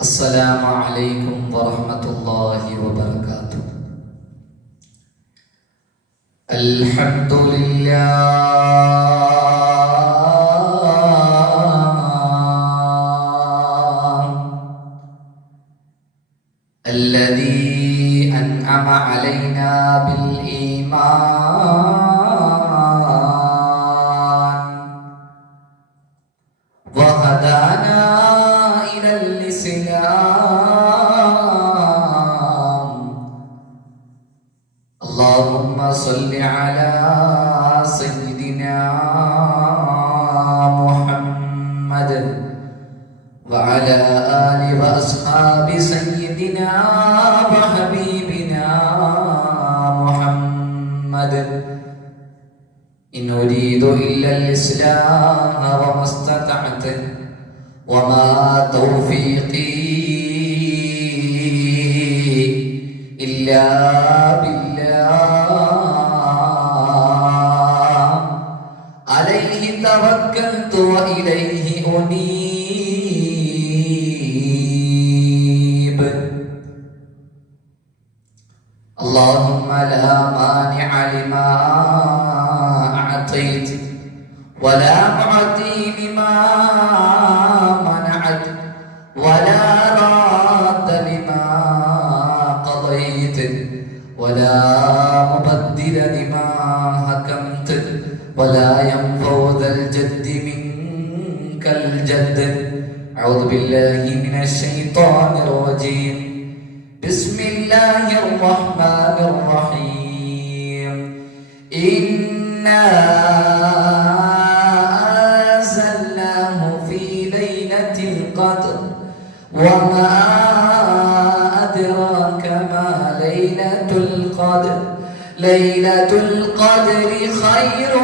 السلام عليكم ورحمة الله وبركاته. الحمد لله الذي أنعم علينا بالإيمان وهدانا إلى الإسلام. اللهم صل على سيدنا محمد وعلى آل وأصحاب سيدنا وحبيبنا محمد. إن أريد إلا الإصلاح وما استطعت وما توفيقي إلا بالله عليه توكلت وإليه أنيب. اللهم لا مانع لما أعطيت ولا معطي لما منعت ولا راد لما قضيت ولا مبدل لما حكمت ولا ينفع ذا الجد منك الجد. أعوذ بالله من الشيطان الرجيم. بسم الله الرحمن الرحيم. إنا أنزلناه في ليلة القدر وما أدراك ما ليلة القدر. ليلة القدر خير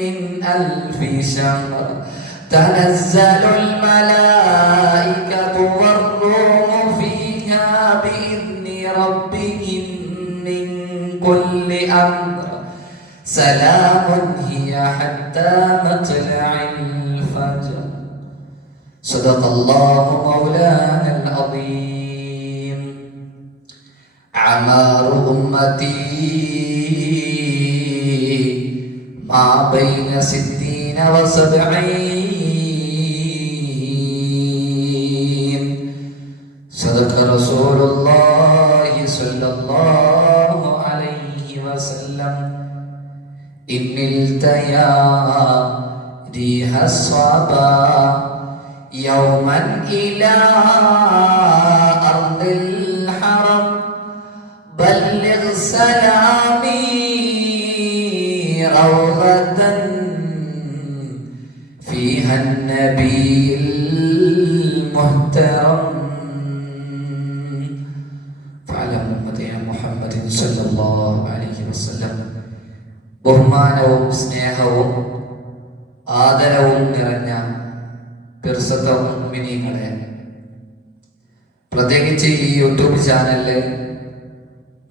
من 1000 شهر. تنزل الملائكة والروح فيها بإذن ربهم من كل أمر. سلام هي حتى مطلع الفجر. صدق الله مولانا العظيم. أعمار أمتي ما بين 60 و70. صدق رسول الله صلى الله عليه وسلم. إن التيا ريح الصبا يوما إلى أرض الحرم. بلغ سلامي روضة فيها النبي المحترم. فعلى أمة محمد صلى الله عليه وسلم. ബഹുമാനവും സ്നേഹവും ആദരവും നിറഞ്ഞ പിർസത്ത മുഅ്മിനീങ്ങളെ, പ്രത്യേകിച്ച് ഈ യൂട്യൂബ് ചാനലില്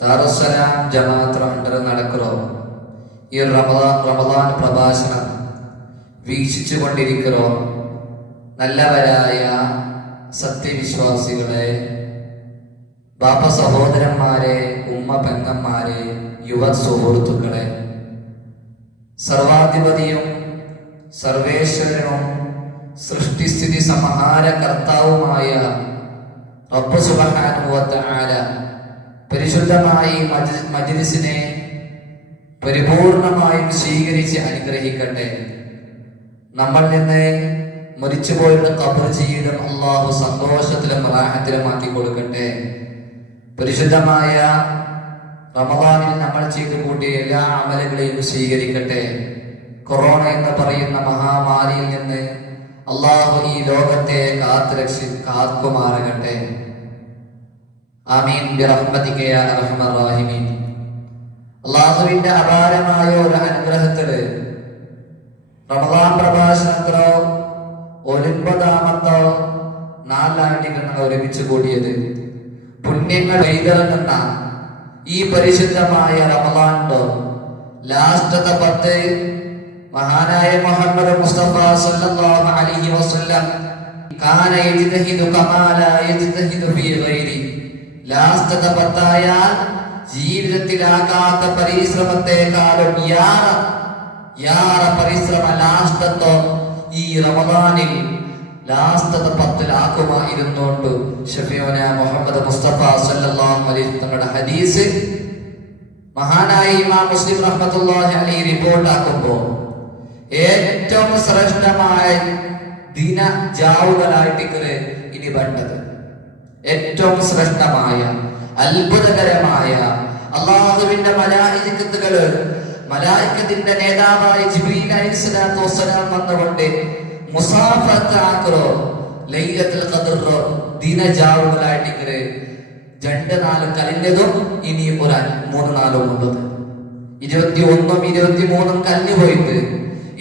ദാറുസ്സലാം ജമാഅത്ത് അണ്ടർ നടക്കുന്ന ഈ റമദാൻ പ്രഭാഷണം വീക്ഷിച്ചു കൊണ്ടിരിക്കുന്ന നല്ലവരായ സത്യവിശ്വാസികളെ, ബാപ്പ സഹോദരന്മാരെ, ഉമ്മ പെങ്ങന്മാരെ, യുവ സുഹൃത്തുക്കളെ, സർവാധിപതിയും സർവേശ്വരനും സൃഷ്ടിസ്ഥിതി സംഹാര കർത്താവുമായ റബ്ബ് സുബ്ഹാനഹു വ തആല പരിശുദ്ധമായി മജ്ലിസിനെ പരിപൂർണമായും സ്വീകരിച്ച് അനുഗ്രഹിക്കട്ടെ. നമ്മൾ നിന്ന് മരിച്ചുപോയിട്ട് ഖബർ ജീവിതം അല്ലാഹു സന്തോഷത്തിലും റാഹത്തിലും ആക്കി കൊടുക്കട്ടെ. പരിശുദ്ധമായ റമദാനിൽ നമ്മൾ ചെയ്തു കൂട്ടിയ എല്ലാ അമലുകളെയും സ്വീകരിക്കട്ടെ. കൊറോണ എന്ന് പറയുന്ന മഹാമാരിയിൽ നിന്ന് അല്ലാഹു ഈ ലോകത്തെ കാക്കുമാറാകട്ടെ. ആമീൻ ബിറഹ്മതിക യാ അർഹമർ റഹീമീൻ. അല്ലാഹുവിന്റെ അപാരമായ ഒരു അനുഗ്രഹത്തില് റമദാൻ പ്രഭാഷണത്തിലോ 9ാമത്തോ 4 ഞങ്ങൾ ഒരുമിച്ച് കൂടിയത് പുണ്യങ്ങൾ എഴുതിറങ്ങുന്ന ഈ പരിശുദ്ധമായ റമദാനിന്റെ ലാസ്റ്റത്തെ 10 മഹാനായ മുഹമ്മദ് മുസ്തഫ സല്ലല്ലാഹു അലൈഹി വസല്ലം കാന യജ്തഹിദു കമാ ലാ യജ്തഹിദു ഫീ ഗൈരി. ലാസ്റ്റത്തെ പത്തായാൽ ജീവിതത്തിലാകാത്ത പരിശ്രമത്തെക്കാളും യാറ പരിശ്രമ ലാസ്റ്റത്തോ ഈ റമദാനിൽ ലാസ്റ്റത്തെ പത്തിലാക്കുമായിരുന്നോണ്ട് ഷഫീഉന മുഹമ്മദ് മുസ്തഫ സല്ലല്ലാഹു അലൈഹി തങ്ങളുടെ ഹദീസ് മഹാനായ ഇമാം മുസ്ലിം റഹ്മത്തുള്ളാഹി അലൈഹി റിപ്പോർട്ടാക്കുമ്പോൾ ഏറ്റവും ശ്രേഷ്ഠമായ ദിന ജാവുകളായിട്ട് ഇനി വേണ്ടത് ഏറ്റവും ശ്രേഷ്ഠമായ അത്ഭുതകരമായ അല്ലാഹുവിന്റെ മലായികത്തുകള് മലായികത്തിന്റെ നേതാവായ ജിബ്രീൽ അലൈഹിസ്സലാത്തു വസ്സലാം വന്നുകൊണ്ട് മുസാഫത്ത് ആക്രോ ലൈലത്തുൽ ഖദ്ർ ദിന ജാവുകളായിട്ട് 2-4 കഴിഞ്ഞതും ഇനിയും ഒരു 3-4 ഉള്ളത് 21-ഉം 23-ഉം കഴിഞ്ഞു പോയിട്ട്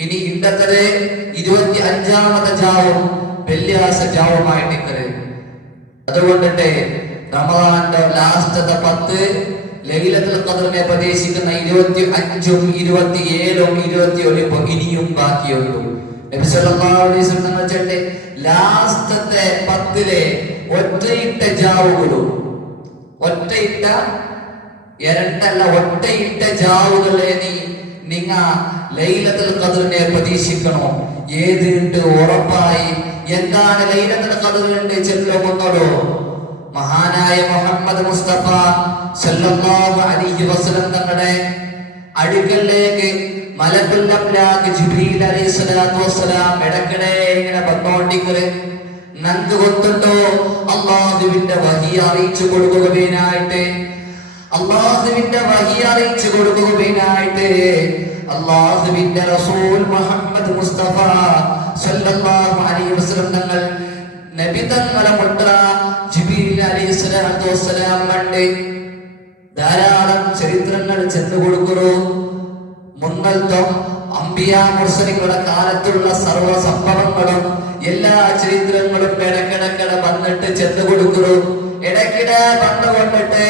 ഇനി ഇണ്ടത്തത് 25-ാമത്തെ ജാവും വെള്ളിയാഴ്ച ജാവുമായിട്ട് അതുകൊണ്ടിട്ട് റമദാന്റെ ലാസ്റ്റത്തെ 10 ലൈലത്തുൽ ഖദ്റിനെ പ്രതീക്ഷിക്കുന്ന 25-ഉം 27-ഉം 28-ഉം ഇനിയും ബാക്കിയുള്ളൂ. നബി സല്ലല്ലാഹു അലൈഹി വസല്ലം ലാസ്റ്റത്തെ 10-ലെ ഒറ്റയിട്ട ജാവുകളും ഒറ്റയിട്ട ജാവുകളെ നിങ്ങ ലൈലത്തുൽ ഖദ്റിനെ പ്രതീക്ഷിക്കണോ? ഏതുണ്ട് ഉറപ്പായി എന്താണ് ലൈലത്തുൽ ഖദ്റിന്റെ ചെല്ലുമെന്നോ മഹാനായ മുഹമ്മദ് മുസ്തഫ സല്ലല്ലാഹു അലൈഹി വസല്ലം തങ്ങളുടെ അടുക്കലേക്ക് മലക്കുൽ അംലാഖ് ജിബ്രീൽ അലൈഹിസ്സലാത്തു വസ്സലാം ഇടയ്ക്കിടെ ഇങ്ങനെ വന്നോണ്ടിരിക്കല് നന്ദു കൊണ്ടുണ്ടോ അള്ളാഹുവിന്റെ വഹി അറിയിച്ചു കൊടുക്കുകയായിട്ട് അള്ളാഹുവിന്റെ റസൂൽ മുഹമ്മദ് മുസ്തഫ സല്ലല്ലാഹു അലൈഹി വസല്ലം തങ്ങൾ നബി തങ്ങളെ മുട്ട ജിബ്രീൽ അലൈഹിസ്സലാത്തു വസ്സലാം കണ്ട് ധാരാളം ചരിത്രങ്ങൾ ചെന്നു കൊടുക്കുന്നു. മുന്നൽത്തം അംബിയാ മുർസലികളുടെ കാലത്തുള്ള സർവ്വ സംഭവങ്ങളും എല്ലാ ചരിത്രങ്ങളും ഇടക്കിടക്കിടെ വന്നിട്ട് ചെന്നു കൊടുക്കുന്നു. ഇടയ്ക്കിടെ വന്നുകൊണ്ടിട്ട്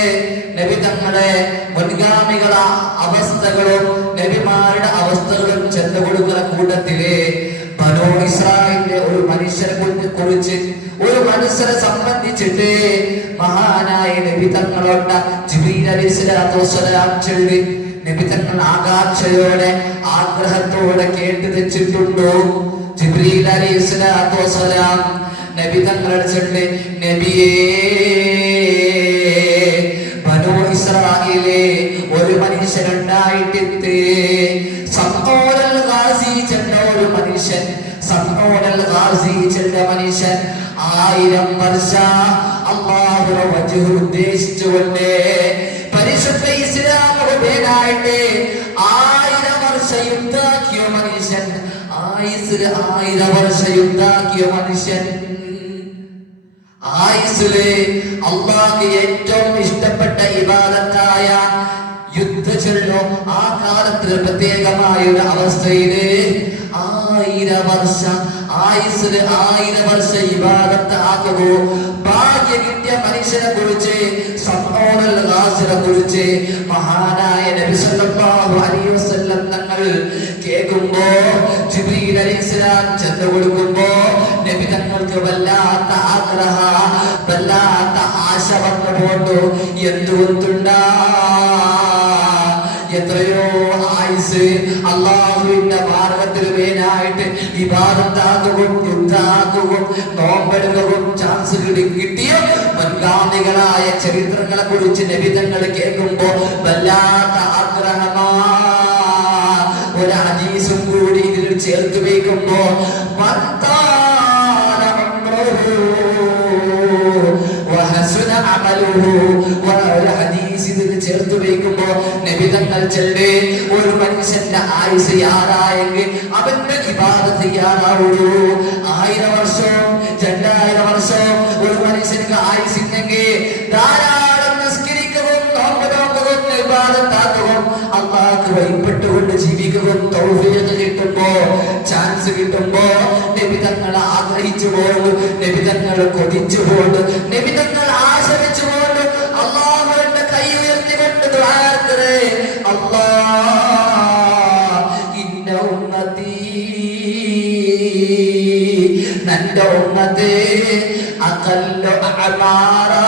നബി തങ്ങളെ മുൻഗാമികളെ അവസ്ഥകളും നബിമാരുടെ അവസ്ഥകളും ചെന്നു കൊടുക്കുന്ന കൂട്ടത്തില് ബനൂ ഇസ്രായേലിന്റെ ഒരു മനുഷ്യനെ കുറിച്ച് ഒരു മനുഷ്യനെ സംബന്ധിച്ചിട്ട് മഹാനായ നബി തങ്ങളോട് ജിബ്രീൽ അലൈഹിസ്സലാത്തു വസ്സലാം ചൊല്ലി നബി തങ്ങൾ ആകാംക്ഷയോടെ ആഗ്രഹത്തോടെ കേട്ടു വെച്ചിട്ടുണ്ടോ? ജിബ്രീൽ അലൈഹിസ്സലാത്തു വസ്സലാം നബി തങ്ങളോട് ചൊല്ലി, നബിയേ, ബനൂ ഇസ്രായേലിലെ ഒരു മനുഷ്യനുണ്ടായിട്ട് സമ്മോദൽ ഗാസി ചെന്ന ഒരു മനുഷ്യൻ 1000 വർഷ അല്ലാഹുവിന്റെ വജ്ഹ് ഉദ്ദേശിച്ചുകൊണ്ട് പരിശുദ്ധ ഇസ്ലാമിനായിട്ട് 1000 വർഷ യുദ്ധാക്കിയ മനുഷ്യൻ 1000 വർഷ യുദ്ധാക്കിയ മനുഷ്യൻ ആയുസ്സിലെ അള്ളാഹ്ക്ക് ഏറ്റവും ഇഷ്ടപ്പെട്ട ഇബാദത്തായ യുദ്ധചൊല്ലോ ആ കാലത്തിൽ പ്രത്യേകമായ ഒരു അവസ്ഥയില് 1000 വർഷ ആയുസ്സില് 1000 വർഷ ഇബാദത്ത് ആകുമോ? ഭാഗ്യ കിട്ടിയ മനുഷ്യനെ കുറിച്ച് സമ്മോദൽ ഗാസിനെ കുറിച്ച് മഹാനായ നബി സല്ലല്ലാഹു അലൈഹി വസല്ലം തങ്ങൾ കേൾക്കുമ്പോ ജിബ്രീൽ അലൈഹിസ്സലാം ചെന്ന് കൊടുക്കുമ്പോ നബി തങ്ങൾക്ക് വല്ലാത്ത ആഗ്രഹ വല്ലാത്ത ആശ വന്നു പോട്ടു. എന്തുകൊണ്ടുണ്ടാ എത്രയോ ആയുസ് അള്ളാഹുവിന്റെ മാർഗത്തിൽ വേനായിട്ട് ഇബാദത്താകും യുദ്ധാകും നോമ്പെടുക്കും ചാൻസ് കിട്ടിയ മുൻഗാമികളായ ചരിത്രങ്ങളെ കുറിച്ച് നബി തങ്ങൾ കേൾക്കുമ്പോ വല്ലാത്ത ആഗ്രഹമാ. ഒരു ഹദീസും കൂടി ഇതിൽ ചേർത്ത് വയ്ക്കുമ്പോ ചേർത്ത് വയ്ക്കുമ്പോ നബി തങ്ങൾ ചൊല്ലി, ഒരു മനുഷ്യന്റെ ആയുസ് യാറായെങ്കിൽ അവന്റെ ഇബാദത്ത് യാറാവുള്ളൂ. 1000 വർഷവും 2000 വർഷവും ഒരു മനുഷ്യർക്ക് ആയുസില്ലെങ്കിൽ ധാരാളം നിസ്കരിക്കുകയും നോമ്പ് നോക്കുകയും ഇബാദത്താക്കുകയും അല്ലാഹുവിനെ ഭയപ്പെട്ടുകൊണ്ട് ജീവിക്കുകയും തൗഫീഖ് കിട്ടുമ്പോ ചാൻസ് കിട്ടുമ്പോ നബി തങ്ങൾ ആഗ്രഹിച്ചുകൊണ്ട് നബി തങ്ങൾ കൊതിച്ചുകൊണ്ട് നബി തങ്ങൾ ആശമിച്ചുകൊണ്ട് അല്ലാഹുവിന്റെ കൈ ഉയർത്തിക്കൊണ്ട് ദുആ ചെയ്തേ, അല്ലാഹ് ഇന്ന ഉമ്മത്തി, നന്റെ ഉമ്മ ഉമ്മത്തി അഖല്ലു അഅമാറാ.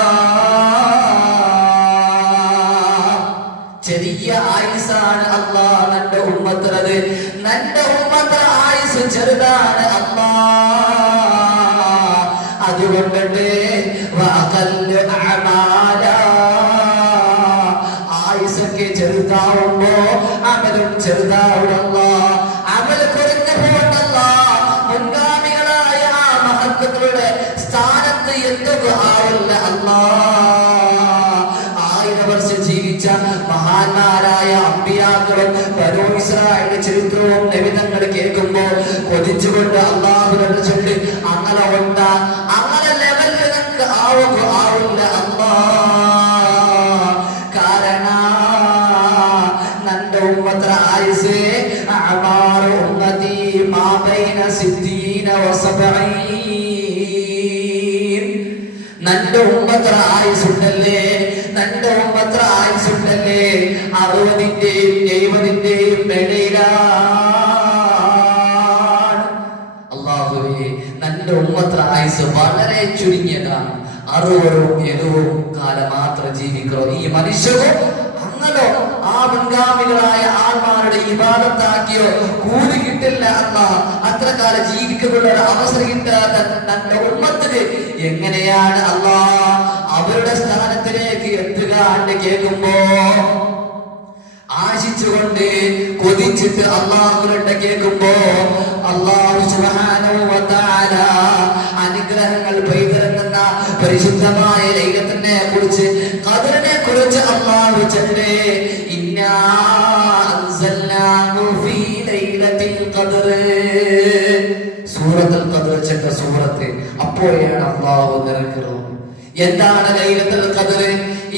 ചെറിയ ആയുസാണ് അല്ലാഹ് നന്റെ ഉമ്മത്തിനത്. നന്റെ ഉമ്മത്ത് ആയുസ് ചെറുതാണ് അല്ലാഹ്. അതുകൊണ്ടിട്ട് വഅഖല്ലു അഅമാലാ, ആയുസൊക്കെ ചെറുതാവുമ്പോ അമലും ചെറുതാവുമല്ല. അമൽ കുറഞ്ഞു പോകണ്ടല്ല. മുൻഗാമികളായ ആ മഹത്തുക്കളുടെ സ്ഥാനത്ത് എത്തുക ആവില്ല അല്ലാഹ്. 1000 വർഷം ജീവിച്ച മഹാന്മാരായ അമ്പിയാക്കളും ബനൂ ഇസ്രായേലിന്റെ ചരിത്രവും നബിതങ്ങൾ കേൾക്കുമ്പോ കൊതിച്ചുകൊണ്ട് അല്ലാഹുവിനോട് ചൊല്ലി അങ്ങനെ ഉണ്ടാ അങ്ങനെ ലെവലിൽ നിങ്ങൾക്ക് ആവില്ല അല്ലാഹ്. കാരണം നന്റെ ഉമ്മത്ര ആയുസ് അഅമാറു ഉമ്മതി മാ ബൈന 60 വ 70. നന്റെ ഉമ്മത്ര ആയുസുണ്ടല്ലേ, നന്റെ ഉമ്മത്ര ആയുസുണ്ടല്ലേ 60-ന്റെയും 70-ന്റെയും ഇടയിലാണ്. അല്ലാഹുവേ, നന്റെ ഉമ്മത്ര ആയുസ് വളരെ ചുരുങ്ങിയതാണ്. 60-ഉം 70-ഉം കാലം മാത്രം ജീവിക്കണോ ഈ മനുഷ്യരും. അങ്ങനോ ആ മുൻഗാമികളായ ആൾമാരുടെ ഇബാദത്താക്കിയോ കൂലി കിട്ടില്ല അല്ലാഹ്. അത്ര കാലം ജീവിക്കുള്ള അവസരം കിട്ടാത്ത തന്റെ ഉമ്മത്തിന് എങ്ങനെയാണ് അല്ലാഹ് അവരുടെ സ്ഥാനത്തിലേക്ക് എത്തുക എന്ന് കേൾക്കുമ്പോ ആശിച്ചുകൊണ്ട് കൊതിച്ചിട്ട് അല്ലാഹുവിനെ കേൾക്കുമ്പോ അല്ലാഹു സുബ്ഹാനഹു വ തആല അനുഗ്രഹങ്ങൾ പെയ്തിറങ്ങുന്ന പരിശുദ്ധമായ ലൈലത്തിനെ കുറിച്ച്, ഖദറിനെ കുറിച്ച് അല്ലാഹു ചൊല്ലേ, ഇന്നാ അൻസൽനാഹു ഫീ ലൈലത്തിൽ ഖദർ. സൂറത്തുൽ ഖദർ ചെന്ന സൂറത്ത് അപ്പോഴാണ് അല്ലാഹു നിറക്കുന്നത്. എന്താണ് ലൈലത്തുൽ ഖദർ?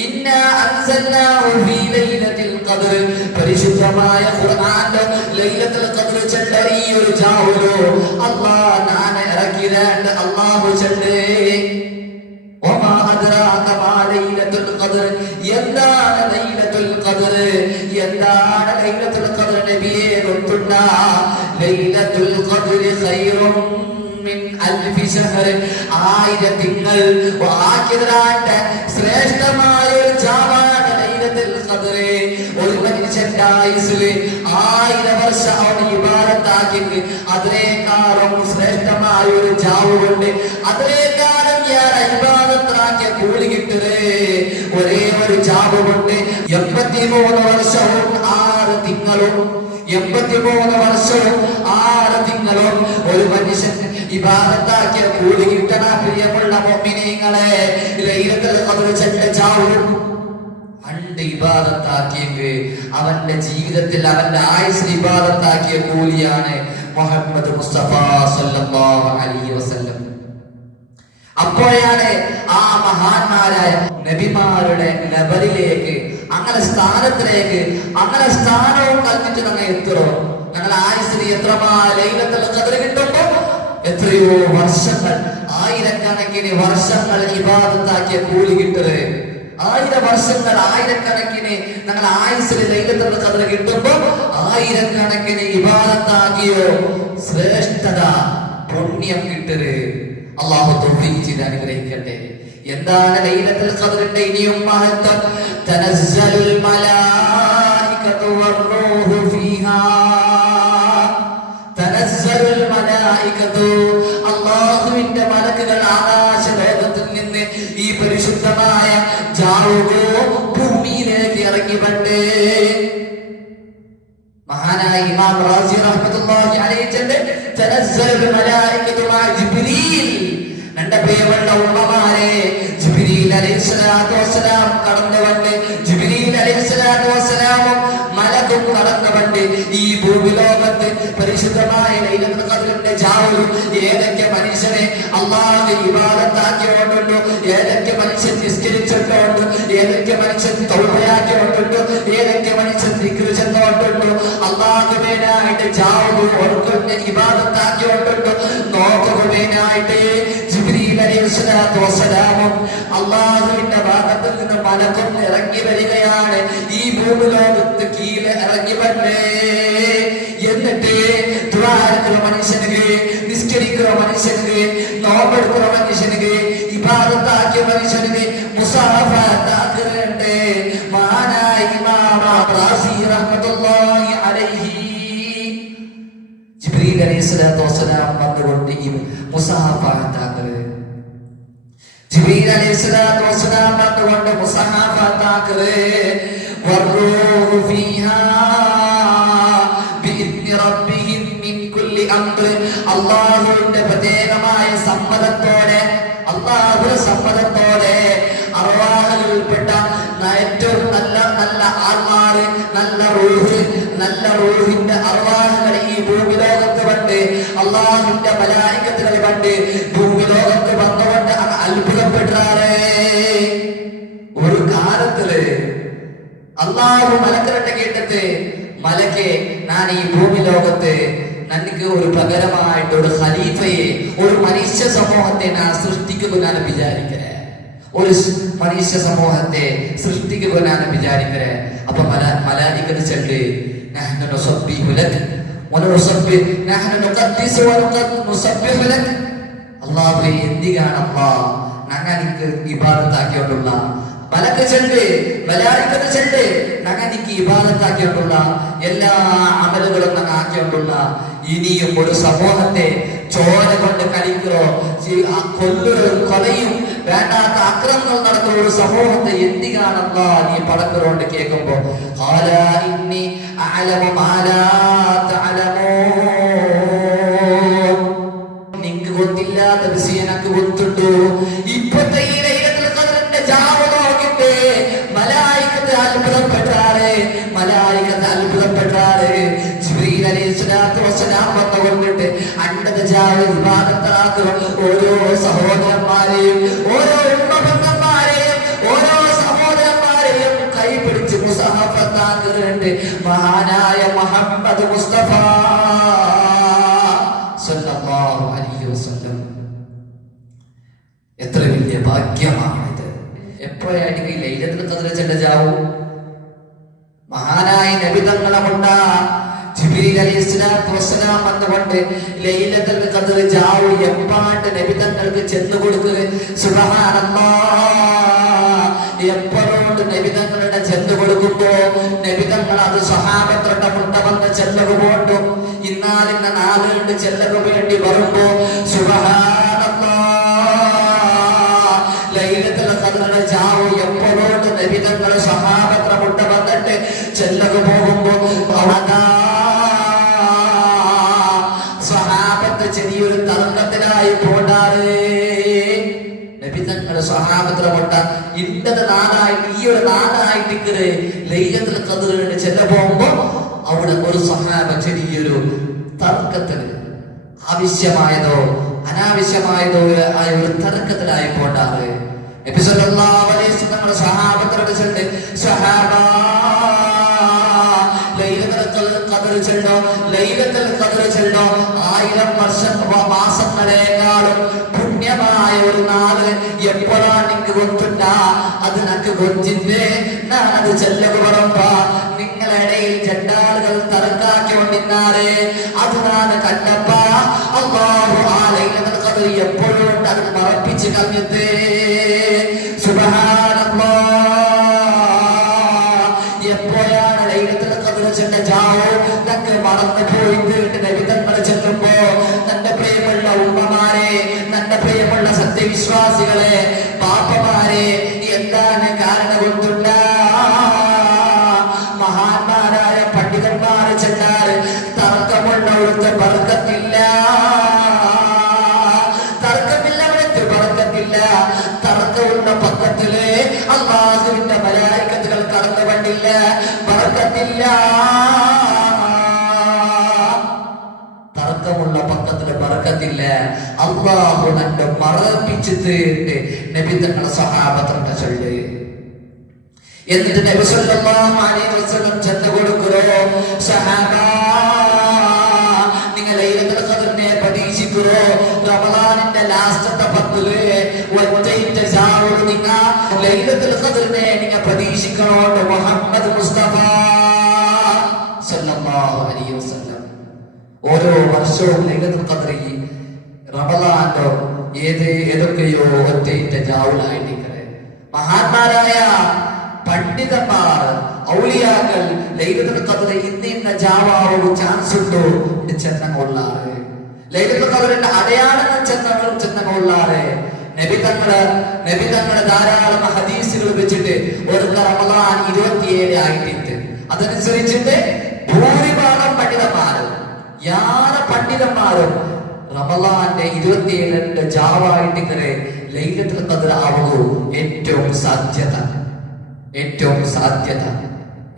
ഇന്നാ അൻസൽനാഹു ഫീ ലൈലത്തിൽ ഖദർ. പരിശുദ്ധമായ ഖുർആനിലെ ലൈലത്തുൽ ഖദർ ചെന്ന ഈ ഒരു ജാവുലോ അല്ലാഹ് നാന ഇറക്കിയതാണ്. അല്ലാഹു ചൊല്ലേ, വമാ അദ്റാക മാ ലൈലത്തുൽ ഖദർ. എന്താണ് ലൈലത്തുൽ ഖദർ? എന്താണ് ലൈലത്തുൽ ഖദർ നബിയെ ഗൊത്തുണ്ടാ? ലൈലത്തുൽ ഖദർ ഖൈറും മിൻ അൽഫി ശഹർ. 1000 തിങ്കൾ വാക്കിയതിനായിട്ട് ശ്രേഷ്ഠമായ ഒരു ജാവാണ് ലൈലത്തുൽ ഖദർ. ഒരു മനുഷ്യന്റെ ആയുസ്സിൽ 1000 വർഷം അവൻ ഇബാദത്താക്കി അതിനേക്കാളും ശ്രേഷ്ഠമായ ഒരു ജാവുണ്ട്. അതിനേക്കാളും ഞാൻ ഇബാദത്താക്കിയ കൂലി കിട്ടേ ഒരേ ഒരു ജാവുണ്ട്. 83 വർഷവും 6 തിങ്കളും 83 വർഷവും 6 തിങ്കളും ഒരു മനുഷ്യൻ ഇബാദത്താക്കിയ കൂലി കിട്ടണ. പ്രിയമുള്ള മുഅ്മിനീങ്ങളെ, ലൈലത്തുൽ ഖദർ ചെന്ന ജാവും പണ്ട് ഇബാദത്താക്കിയെങ്കിൽ അവന്റെ ജീവിതത്തിൽ അവന്റെ ആയുസ്സിൽ ഇബാദത്താക്കിയ കൂലിയാണ് മുഹമ്മദ് മുസ്തഫ സല്ലല്ലാഹു അലൈഹി വസല്ലം. അപ്പോഴാണ് ആ മഹാന്മാരായ നബിമാരുടെ ലെവലിലേക്ക്, അങ്ങനെ സ്ഥാനത്തിലേക്ക്, അങ്ങനെ സ്ഥാനവും കൽപ്പിച്ച് ഞങ്ങൾ എത്തുറോ. ഞങ്ങളുടെ ആയുസ്സിൽ എത്രമാ ലൈലത്തുൽ ഖദർ കിട്ടുമ്പോ എത്രയോ വർഷങ്ങൾ, 1000കണക്കിന് വർഷങ്ങൾ ഇബാദത്താക്കിയ കൂലി കിട്ടത്. 1000 വർഷങ്ങൾ, 1000കണക്കിന് ഞങ്ങൾ ആയുസ്സിൽ ലൈലത്തുൽ ഖദർ കിട്ടുമ്പോ 1000കണക്കിന് ഇബാദത്താക്കിയോ ശ്രേഷ്ഠത പുണ്യം കിട്ടത്. അല്ലാഹു തൗഫീഖ് ചെയ്ത് അനുഗ്രഹിക്കട്ടെ. എന്താണ് ലൈലത്തുൽ ഖദറിന്റെ ഇനിയും മഹത്വം? തനസ്സലുൽ മലായികതു വറൂഹു ഫീഹാ. തനസ്സലുൽ മലായികതു, അല്ലാഹുവിന്റെ മലക്കുകൾ ആകാശലോകത്തിൽ നിന്ന് ഈ പരിശുദ്ധമായ ജാവുകോ ഭൂമിയിലേക്ക് ഇറങ്ങി വന്നേ. മഹാനായ ഇമാം റാസി റഹ്മത്തുള്ളാഹി അലൈഹി ചൊല്ലെ, തനസ്സലുൽ മലായികതു മാ ജിബ്രീൽ. രണ്ട് പ്രിയമുള്ള ഉമ്മമാരെ, ജിബ്രീൽ അലൈഹിസ്സലാത്തു വസ്സലാം കടന്നു വന്ന്, ജിബ്രീൽ അലൈഹിസ്സലാത്തു വസ്സലാമും മലക്കും കടന്നു വന്ന് ഈ ഭൂമിലോകത്ത് പരിശുദ്ധമായ ലൈലത്തുൽ ഖദറിന്റെ ജാവുലും ഏതൊക്കെ മനുഷ്യനെ അല്ലാഹു ഇബാദത്താക്കിയോണ്ടുണ്ടോ, ഏതൊക്കെ മനുഷ്യൻ നിസ്കരിച്ചിട്ടുണ്ടോ, ഏതൊക്കെ മനുഷ്യൻ തൗബയാക്കിയോണ്ടുണ്ടോ, ഏതൊക്കെ മനുഷ്യൻ ദിക്ർ ചെന്നോണ്ടുണ്ടോ, അല്ലാഹുവിനായിട്ട് ജാവുലും ഓർക്കുന്ന ഇബാദത്താക്കിയോണ്ടുണ്ടോ നോക്കുവാനായിട്ട് ജിബ്രീൽ അലൈഹിസ്സലാത്തു വസ്സലാമും അല്ലാഹുവിന്റെ ഭാഗത്തിൽ നിന്ന് മലക്കും ഇറങ്ങി വരികയാണ്. ഈ ഭൂമിലോകത്ത് കീഴെ ഇറങ്ങി വന്നേ. എന്നിട്ട് മനുഷ്യന് നിസ്കരിക്കുന്ന മനുഷ്യനുക്ക്, നോമ്പെടുക്കുന്ന മനുഷ്യനുക്ക്, ഇബാദത്താക്കിയ മനുഷ്യനുക്ക് മുസാഫത്താക്കുന്നുണ്ട്. മഹാനായ ഇമാം റാസി റഹ്മത്തുള്ളാഹി അലൈഹി ജിബ്രീൽ അലൈഹിസ്സലാത്തു വസ്സലാം വന്നുകൊണ്ട് ഈ മുസാഫത്താക്കല്, ജിബ്രീൽ അലൈഹിസ്സലാത്തു വസ്സലാം വന്നുകൊണ്ട് മുസാഫത്താക്കല്. വറൂഹു ഫീഹാ ബിഇദ്നി റബ്ബിഹിം മിൻ കുല്ലി അംർ. അല്ലാഹുവിന്റെ പ്രത്യേകമായ സമ്മതത്തോടെ, അല്ലാഹുവിന്റെ സമ്മതത്തോടെ അർവാഹുകളിൽപ്പെട്ട ഏറ്റവും നല്ല നല്ല ആത്മാവ്, നല്ല റൂഹിന്റെ അർവാഹുകൾ ഈ ഭൂമി ലോകത്ത് വണ്ട്, അള്ളാഹുവിന്റെ മലായികത്തുകൾ വണ്ട് ഭൂമി ലോകത്ത് വന്നുകൊണ്ട് അത്ഭുതപ്പെട്ടാറേ. ഒരു കാലത്തില് അള്ളാഹു മലക്കരട്ടെ കേട്ടത്, മലക്കെ ഞാൻ ഈ ഭൂമി ലോകത്ത് എനിക്ക് ഒരു പകരമായിട്ട് ഒരു ഖലീഫയെ, ഒരു മനുഷ്യ സമൂഹത്തെ ഞാൻ സൃഷ്ടിക്കുമെന്നാണ് വിചാരിക്കണേ. ഒരു മനുഷ്യ സമൂഹത്തെ സൃഷ്ടിക്കുമെന്നാണ് വിചാരിക്കണേ. അപ്പൊ മലായികത്ത് ചൊല്ലി, നഹ്നു നുസബ്ബിഹു ലക് വനുസബ്ബിഹ്, നഹ്നു നുഖദ്ദിസു വനുസബ്ബിഹു ലക്. അല്ലാഹുവേ, എന്തിനാണ് അല്ലാഹ് ഞങ്ങൾക്ക് ഇബാദത്താക്കിയോണ്ടുള്ള മലക്ക് ചെണ്ട്, മലായികത്ത് ചെണ്ട് ഞങ്ങൾക്ക് ഇബാദത്താക്കിയോണ്ടുള്ള എല്ലാ അമലുകളും ഞങ്ങൾ ആക്കിയോണ്ടുള്ള ഇനിയും ഒരു സമൂഹത്തെ ചോര കൊണ്ട് കളിക്കോ, കൊല്ലുകളും കൊലയും വേണ്ടാത്ത അക്രമങ്ങൾ നടക്കുന്ന ഒരു സമൂഹത്തെ എന്തിനാണല്ല നീ പടക്കറോണ്ട് കേൾക്കുമ്പോ, നിങ്ങക്ക് ಗೊತ್ತಿല്ലാത്ത വിഷയം എനിക്ക് ಗೊತ್ತುಂಟು. ഇപ്പത്തെ ഈ ലൈലത്തുൽ ഖദ്റിന്റെ ജാവ് നോക്കിട്ട് മലായികത്ത് അത്ഭുതപ്പെട്ടാറ്, മലായികത്ത് അത്ഭുതപ്പെട്ടാറ്. ജിബ്രീൽ അലൈഹിസ്സലാത്തു വസ്സലാം വന്നുകൊണ്ടിട്ട് അണ്ടത ജാവ് ഇബാദത്താക്കുന്ന ഓരോ സഹോദരന്മാരെയും, ഓരോ ഉമ്മമാരെയും, ഓരോ സഹോദരന്മാരെയും കൈപിടിച്ച് മുസാഫത്താക്കുന്നുണ്ട്. മഹാനായ മുഹമ്മദ് മുസ്തഫ സല്ലല്ലാഹു അലൈഹി വസല്ലം. എത്ര വലിയ ഭാഗ്യമാണിത്! എപ്പോഴായിരിക്കും ഈ ലൈലത്തുൽ ഖദ്ർ ചെണ്ടജാവൂ? മഹാനായ നബി തങ്ങളെ കൊണ്ട ജിബ്രീൽ അലൈഹിസ്സലാത്തു വസ്സലാം വന്നുകൊണ്ട് ലൈലത്തുൽ ഖദ്ർ ജാവൂ എപ്പാണ്ട് നബി തങ്ങൾക്ക് ചെന്നു കൊടുക്കുക. സുബ്ഹാനല്ലാഹ്, എപ്പോഴോണ്ട് നബി തങ്ങളുടെ ചെന്നു കൊടുക്കുമ്പോ നബി തങ്ങൾ അത് സ്വഹാബത്തിന്റെ മുട്ട വന്ന് ചെല്ലകു പോണ്ടു. ഇന്നാലിന്ന നാളുകൊണ്ട് ചെല്ലകു വേണ്ടി വരുമ്പോ സുബ്ഹാനല്ലാഹ്, ലൈലത്തുൽ ഖദ്റിന്റെ ജാവൂ എപ്പോഴോണ്ട് നബി തങ്ങളെ സ്വഹാബത്തിന്റെ മുട്ട വന്നിട്ട് ചെല്ലകു പോകുമ്പോ സ്വഹാബത്ത് ചെറിയൊരു തർക്കത്തിലായി പോണ്ടാറ്. നബി തങ്ങളെ സ്വഹാബത്തിന്റെ മുട്ട ഇന്നത് നാടായിട്ട്, ഈ ഒരു നാടായിട്ട് ലൈലത്തുൽ ഖദ്റിന് ചെല്ല പോകുമ്പോ അവിടെ ഒരു സ്വഹാബ ചെറിയൊരു തർക്കത്തിന്, ആവശ്യമായതോ അനാവശ്യമായതോ ആയ ഒരു തർക്കത്തിലായി പോണ്ടാറ്. നബി സല്ലല്ലാഹു അലൈഹി വസല്ലം നമ്മുടെ സ്വഹാബത്തോട് ചെന്ന്, സ്വഹാബാ ലൈലത്തുൽ ഖദ്ർ ചെല്ലോ 1000 വർഷം മാസങ്ങളെക്കാളും പുണ്യമായ ഒരു നാള് എപ്പോഴാണ് നിനക്ക് ಗೊತ್ತುಂಟ? അത് നിനക്ക് ಗೊತ್ತಿದೆ. ഞാനത് ചെല്ലകു പറമ്പ നിങ്ങളുടെ ഇടയിൽ ചെണ്ടാളുകൾ തർക്കാക്കിക്കൊണ്ടിരുന്നാറ്. അത് ഞാൻ കണ്ടപ്പ അല്ലാഹു ആ ലൈലത്തുൽ ഖദ്ർ എപ്പോഴും അത് മറപ്പിച്ച് കളഞ്ഞത്. സുബ്ഹാനല്ലാഹ്, എപ്പോഴാണ് ലൈലത്തുൽ ഖദ്ർ ചെണ്ട ജാവോ നക്ക് മറന്നു പോയിട്ട് നബി തങ്ങൾ ചെല്ലുമ്പോ, തന്റെ പ്രിയമുള്ള ഉമ്മമാരെ, തന്റെ പ്രിയമുള്ള സത്യവിശ്വാസികളെ, പാപ്പമാരെ, എന്താണ് കാരണം കൊണ്ടുണ്ട? മഹാന്മാരായ പണ്ഡിതന്മാരെ ചെന്നാൽ തർക്കമുള്ളവർക്ക് ബർക്കത്തില്ല, തർക്കമില്ലവർക്ക് ബർക്കത്തില്ല. തർക്കമുള്ള പക്കത്തില് അല്ലാഹുവിന്റെ മലായികത്തുകൾ കടന്നു വന്നില്ല, ബർക്കത്തില്ല. തർക്കമുള്ള പക്കത്തില് ബർക്കത്തില്ല. അല്ലാഹു തന്നെ മറപ്പിച്ചിട്ട് നബി തങ്ങളുടെ സ്വഹാബത്തിന്റെ ചൊല്ല്. എന്നിട്ട് നബി സല്ലല്ലാഹു അലൈഹി വസല്ലം ചെന്ന് കൊടുക്കുറോ, സഹാബാ നിങ്ങൾ ലൈലത്തുൽ ഖദ്റിനെ പ്രതീക്ഷിക്കുറോ? റമളാനിന്റെ ലാസ്റ്റത്തെ പത്തില് ഒറ്റയിട്ട ജാവോട് നിങ്ങൾ ലൈലത്തുൽ ഖദ്റിനെ നിങ്ങൾ പ്രതീക്ഷിക്കണോണ്ട് മുഹമ്മദ് മുസ്തഫ സല്ലല്ലാഹു അലൈഹി വസല്ലം ഓരോ വർഷവും ലൈലത്തുൽ ഖദ്ർ ഒറ്റയിട്ട ജാവുലായിട്ടിക്കരെ മഹാന്മാരായ പണ്ഡിതന്മാർ ഔലിയാക്കൾ ലൈലത്തുൽ ഖദ്ർ ഇന്ന ജാവാവു ചാൻസ് ഉണ്ടോ ഇത് ചെന്നങ്ങുള്ളാറ് ലൈലത്തുൽ ഖദ്റിന്റെ അടയാളങ്ങൾ ചെന്നങ്ങുള്ളാറ് നബി തങ്ങളെ ധാരാളം ഹദീസുകൾ വെച്ചിട്ട് ഒരു റമദാൻ 27 ആയിട്ടുണ്ട്. അതനുസരിച്ചിട്ട് ഭൂരിഭാഗം പണ്ഡിതന്മാരും റമദാന്റെ 27 ജാവായിട്ടിക്കരെ ലൈലത്തുൽ ഖദ്ർ ആവുന്നു ഏറ്റവും സാധ്യത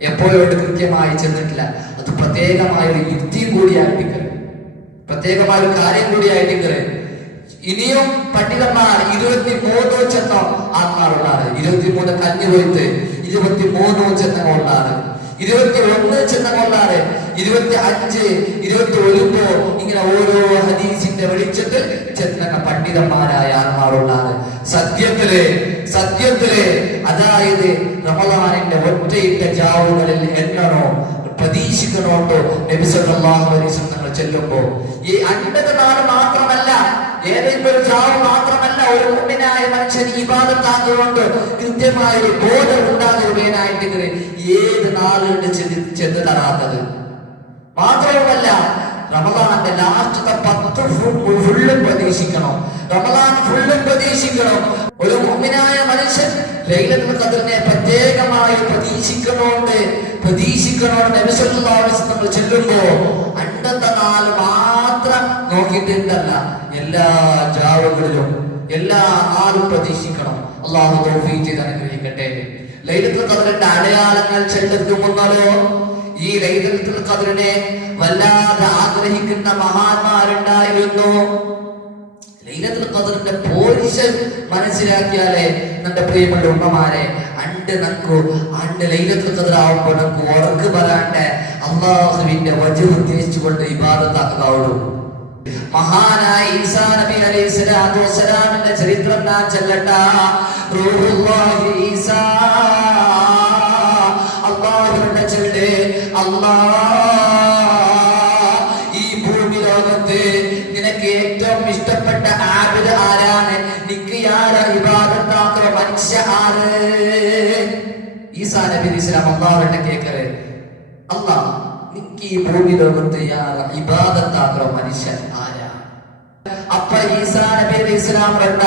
എപ്പോഴോട്ട് കൃത്യമായി ചെന്നിട്ടില്ല. അത് പ്രത്യേകമായ ഒരു യുക്തിയും കൂടിയായിട്ടിക്കരെ പ്രത്യേകമായ ഒരു കാര്യം കൂടിയായിട്ടിക്കരെ ഇനിയും പണ്ഡിതന്മാർ 23 ചെന്നോ ആത്മാറുള്ളാറ് 23 കഞ്ഞി പോയിട്ട് 23 ചെന്നങ്ങളുള്ളാറ് 21 ചെന്നങ്ങളുള്ളാറ് 25 21 ഇങ്ങനെ ഓരോ ഹദീസിന്റെ വെളിച്ചത്തിൽ ചെന്ന പണ്ഡിതന്മാരായ ആത്മാറുള്ളാറ്. സത്യത്തില് അതായത് റമദാനിന്റെ ഒറ്റയിട്ട ജാവുകളിൽ എണ്ണണോ പ്രതീക്ഷിക്കണോട്ടോ നബി സല്ലല്ലാഹു അലൈഹി വസല്ലം ചെല്ലുമ്പോ ഈ 50 നാൾ മാത്രമല്ല, ഏതെങ്കിലും ഒരു ജാവ് മാത്രമല്ല, ഒരു മുഅ്മിനായ മനുഷ്യൻ ഇബാദത്താക്കുകൊണ്ട് കൃത്യമായ ഒരു ബോധം ഉണ്ടാകുവാനായിട്ട് ഏത് നാളുകൊണ്ട് ചെന്ന് തരാത്തത് മാത്രവുമല്ല, റമദാന്റെ ലാസ്റ്റത്തെ 10 ഫുള്ളും പ്രതീക്ഷിക്കണം. റമദാൻ ഫുള്ളും പ്രതീക്ഷിക്കണം. ഒരു മുഅ്മിനായ മനുഷ്യൻ ലൈലത്തുൽ ഖദ്റിനെ പ്രത്യേകമായി പ്രതീക്ഷിക്കണോണ്ട് നബി സല്ലല്ലാഹു അലൈഹി വസല്ലം ചെല്ലുമ്പോ 54 മാത്രം നോക്കിയിട്ടല്ല, എല്ലാ ജാവുകളിലും എല്ലാ നാളും പ്രതീക്ഷിക്കണം. അല്ലാഹു തൗഫീഖ് ചെയ്ത് അനുഗ്രഹിക്കട്ടെ. ലൈലത്തുൽ ഖദ്റിന്റെ അടയാളങ്ങൾ ചെന്നെത്തുമ്പോഴോ ഈ ലൈലത്തുൽ ഖദ്റിനെ വല്ലാതെ ആഗ്രഹിക്കുന്ന മഹാന്മാരുണ്ടായിരുന്നു. ലൈലത്തുൽ ഖദ്റിന്റെ പോലീസ് മനസ്സിലാക്കിയാലേ നമ്മുടെ പ്രിയമുള്ള ഉമ്മമാരെ അണ്ട് ലൈലത്തുൽ ഖദ്ർ ആവുമ്പോൾ നമുക്ക് ഉറക്ക് പറയാണ്ട് അല്ലാഹുവിന്റെ വജ്ഹ് ഉദ്ദേശിച്ചുകൊണ്ട് ഇബാദത്താക്കാവുള്ളൂ. മഹാനായ ഈസാ നബി അലൈഹി സ്വലാത്തു വസ്സലാമിന്റെ ചരിത്രം ഞാൻ ചൊല്ലട്ടാ. റൂഹുല്ലാഹി ഈസാ, അല്ലാഹുവിന്റെ ചൊല്ല്. ഈ ഭൂമി ലോകത്ത് നിനക്ക് ഏറ്റവും ഇഷ്ടപ്പെട്ട ആബിദ് ആരാണ്? നിക്ക് ആരാ ഇബാദത്താക്കുന്ന മനുഷ്യ ആര്? ഈസാ നബി അലൈഹി സ്വലാം അല്ലാഹുവിന്റെ കേക്കറ്, അല്ലാഹ് നിക്ക് ഈ ഭൂമി ലോകത്ത് ഇബാദത്താക്കുന്ന മനുഷ്യൻ ആരാ? അപ്പ ഈസാ നബി അലൈഹി സ്വലാം പറഞ്ഞ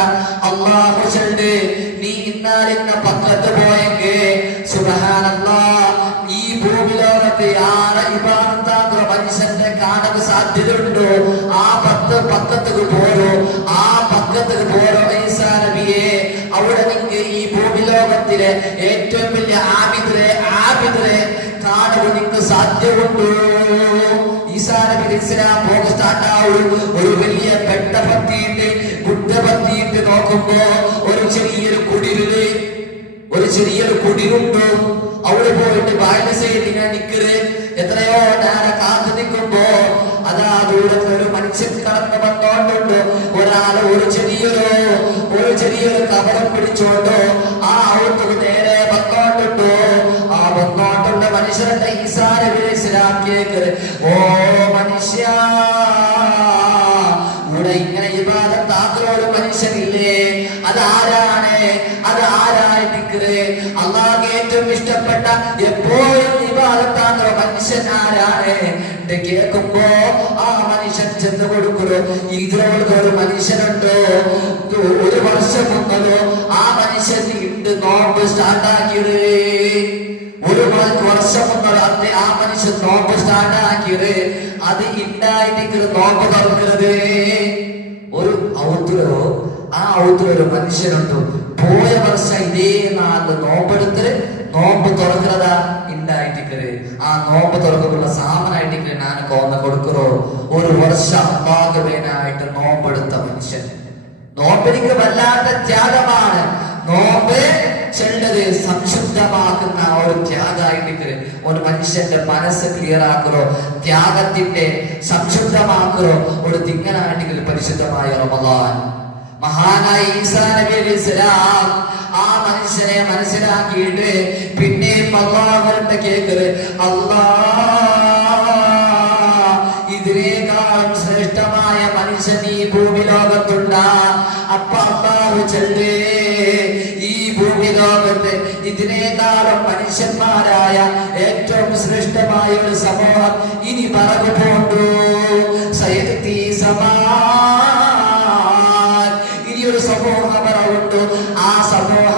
അല്ലാഹു ചൊല്ല്, നീ ഇന്നാലിന്ന പക്കത്ത് പോയെങ്കിൽ സുബ്ഹാനല്ലാഹ് ഈ ഭൂമി ലോകത്ത് ആരെ ഇബാദത്താക്കുന്ന മനുഷ്യന്റെ കാണാൻ സാധ്യതയുണ്ടോ ആ പക്കത്തേക്ക് പോരോ, ആ പക്കത്തേക്ക് പോരോ ഈസാ നബിയെ. അവിടെ നിങ്ങൾക്ക് ഈ ഭൂമി ലോകത്തിലെ ഏറ്റവും വലിയ ആബിദരെ കാണുക നിങ്ങൾക്ക് സാധ്യമുണ്ടോ? ഈസാ നബി അലൈഹി സ്വലാം പോക സ്റ്റാർട്ടാവും. ഒരു വലിയ പെട്ട പത്തിയിട്ട് കുട്ട പത്തിയിട്ട് നോക്കുമ്പോ ഒരു ചെറിയൊരു കുടിലുണ്ടോ? അവിടെ പോയിട്ട് ബാല്യ സൈഡിൽ നിൽക്കരുത്. എത്രയോ നേരം കാത്തു നിൽക്കുമ്പോ അതാ ദൂരത്ത് ഒരു മനുഷ്യൻ കടന്നു വന്നോണ്ടുണ്ടോ, ഒരാള് ഒരു ചെറിയൊരു കവളം പിടിച്ചോണ്ടോ ആ ഔത്തുക്ക് നേരെ വന്നോണ്ടുണ്ടോ. ആ വന്നോട്ടുള്ള മനുഷ്യരുടെ ഈസാ നബി അലൈഹി സ്വലാം കേക്കരുത്, ഓ മനുഷ്യ, ഇവിടെ ഇങ്ങനെ ഇബാദത്താക്കുന്ന ഒരു മനുഷ്യനില്ലേ? അതാരായിട്ടിക്കറ്? അല്ലാഹുവിന് ഏറ്റവും ഇഷ്ടപ്പെട്ട എപ്പോഴും ഇബാദത്താക്കുന്ന മനുഷ്യൻ ആരാണ്? കേൾക്കുമ്പോ ആ മനുഷ്യൻ ചെന്ന് കൊടുക്കുമോ? ഇതിനോട് ഒരു മനുഷ്യനുണ്ടോ? ഒരു വർഷം മുന്നോ ആ മനുഷ്യൻ ഇണ്ട് നോമ്പ് സ്റ്റാർട്ടാക്കിയത്. ഒരു വർഷം മുന്നോ ആ മനുഷ്യൻ നോമ്പ് സ്റ്റാർട്ടാക്കിയത്. അത് ഇണ്ടായിട്ട് നോമ്പ് തുറക്കുന്നത് ഒരു ഔത്തുലോ ആ ഔത്തുലൊരു മനുഷ്യനുണ്ടോ? പോയ വർഷം ഇതേ നാല് നോമ്പ് തുറക്കുന്നതാ ഉണ്ടായിട്ടിക്കര്. ആ നോമ്പ് തുറക്കുള്ള സാമനായിട്ടിക്കര് ഞാൻ കോന്ന കൊടുക്കറോ. ഒരു വർഷം അള്ളാഹുവിനായിട്ട് നോമ്പെടുത്ത മനുഷ്യൻ. നോമ്പെനിക്ക് വല്ലാത്ത ത്യാഗമാണ്. നോമ്പ് ചെല്ലത് സംശുദ്ധമാക്കുന്ന ഒരു ത്യാഗമായിട്ടിക്കര്. ഒരു മനുഷ്യന്റെ മനസ്സ് ക്ലിയർ ആക്കുറോ, ത്യാഗത്തിന്റെ സംശുദ്ധമാക്കുറോ ഒരു തിങ്ങനായിട്ടിക്കര് പരിശുദ്ധമായ റമദാൻ. മഹാനായ ഈസാ നബി അലൈഹി സ്വലാം ആ മനുഷ്യനെ മനസ്സിലാക്കിയിട്ട് പിന്നെയും അല്ലാഹുവിന്റെ കേക്കറ്, ഇതിനേക്കാളും ശ്രേഷ്ഠമായ മനുഷ്യൻ ഈ ഭൂമി ലോകത്തുണ്ട. അപ്പൊ അല്ലാഹു ചൊല്ല്, ഭൂമി ലോകത്ത് ഇതിനേക്കാളും മനുഷ്യന്മാരായ ഏറ്റവും ശ്രേഷ്ഠമായ ഒരു സമൂഹം ഇനി പറകു പോണ്ടു. സയത്തി സമാൻ, ഇനി ഒരു സമൂഹം പറവുണ്ടു. ആ സമൂഹ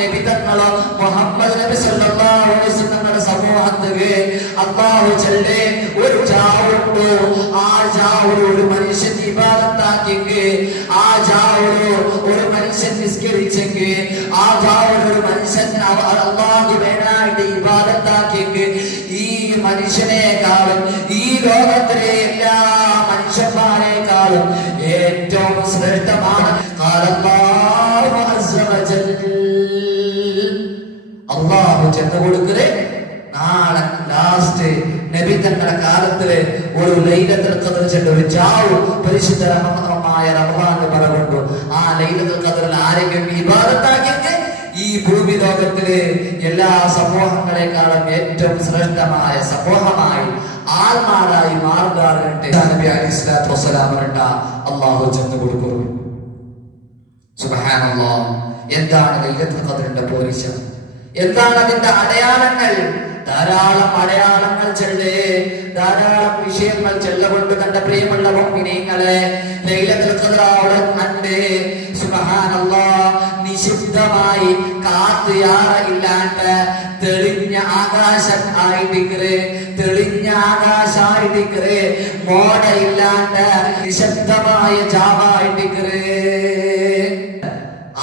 നബി തങ്ങളോ മുഹമ്മദ് നബി സല്ലല്ലാഹു അലൈഹി വസല്ലമയുടെ സമൂഹത്തില് അല്ലാഹു ചൊല്ലേ ഒരു ജാവുണ്ട്. ആ ജാവുൽ ഒരു മനുഷ്യൻ ഇബാദത്താക്കിയെങ്കിൽ, ആ ജാവുൽ ഒരു മനുഷ്യൻ നിസ്കരിച്ചെങ്കിൽ, ആ ജാവുൽ ഒരു മനുഷ്യൻ അല്ലാഹുവിനായിട്ട് ഇബാദത്താക്കിയെങ്കിൽ ഈ മനുഷ്യനേക്കാളും ഈ ലോകത്തിലെ എല്ലാ മനുഷ്യന്മാരെക്കാളും ഏറ്റവും ശ്രേഷ്ഠമാണ്. അള്ളാഹു ചെന്ന് കൊടുക്കല് നാളെ ലാസ്റ്റ് നബി തങ്ങളുടെ കാലത്തില് ഒരു ലൈലത്തുൽ ഖദ്ർ ചെന്ന് ഒരു ജാവു പരിശുദ്ധ റമദാനായ റമദാൻ പറയുന്നു. ആ ലൈലത്തുൽ ഖദ്റിൽ ആരെങ്കിലും ഇബാദത്താക്കിയെങ്കിൽ ഈ ഭൂമി ലോകത്തിലെ എല്ലാ സമൂഹങ്ങളെക്കാളും ഏറ്റവും ശ്രേഷ്ഠമായ സമൂഹമായി ആൾമാരായി മാറുകാറുണ്ട്. നബി അലൈഹി സ്വലാത്തു വസ്സലാം അള്ളാഹു ചെന്ന് കൊടുക്കുന്നു. സുബ്ഹാനല്ലാഹ്. എന്താണ് ലൈലത്തുൽ ഖദ്റിന്റെ പോരിശ? എന്താണ് അതിന്റെ അടയാളങ്ങൾ? ധാരാളം അടയാളങ്ങൾ ചെല്ലേ, ധാരാളം വിഷയങ്ങൾ ചെല്ലുകൊണ്ട് തന്റെ പ്രിയമുള്ള മുഅ്മിനീങ്ങളെ ലൈലത്തുൽ ഖദ്ർ അവിടെ കണ്ട് സുബ്ഹാനല്ലാഹ് നിശബ്ദമായി കാത്തുയാറില്ലാണ്ട് തെളിഞ്ഞ ആകാശം ആയിട്ടിക്കറ്, തെളിഞ്ഞ ആകാശായിട്ടിക്കറ്, മോടയില്ലാണ്ട് നിശബ്ദമായ ജാവായിട്ടിക്കറ്.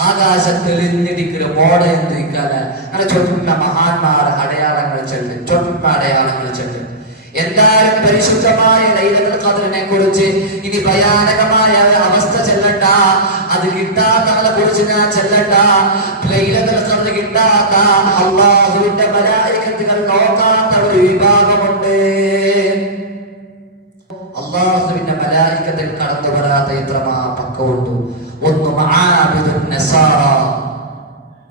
ആകാശം തെളിഞ്ഞിരിക്കല് മോട എന്തിരിക്കാല് അങ്ങനെ ചൊട്ടുന്ന മഹാന്മാർ അടയാളങ്ങൾ ചെല്ല്, ചൊട്ടുന്ന അടയാളങ്ങൾ ചെല്ല്. എന്തായാലും പരിശുദ്ധമായ ലൈലത്തുൽ ഖദ്റിനെ കുറിച്ച് ഇനി ഭയാനകമായ അവസ്ഥ ചെല്ലട്ട, അത് കിട്ടാത്തവരെ കുറിച്ച് ഞാൻ ചെല്ലട്ട. ലൈലത്തുൽ ഖദ്ർ കിട്ടാത്ത അല്ലാഹുവിന്റെ മലായികത്തുകൾ നോക്കാത്ത ഒരു വിഭാഗമുണ്ട്. അല്ലാഹുവിന്റെ മലായികത്തുകൾ കടന്നു വരാത്ത എത്രമാ പക്കമുണ്ട്. ഒന്ന് മആബിദുൻ നസാറ.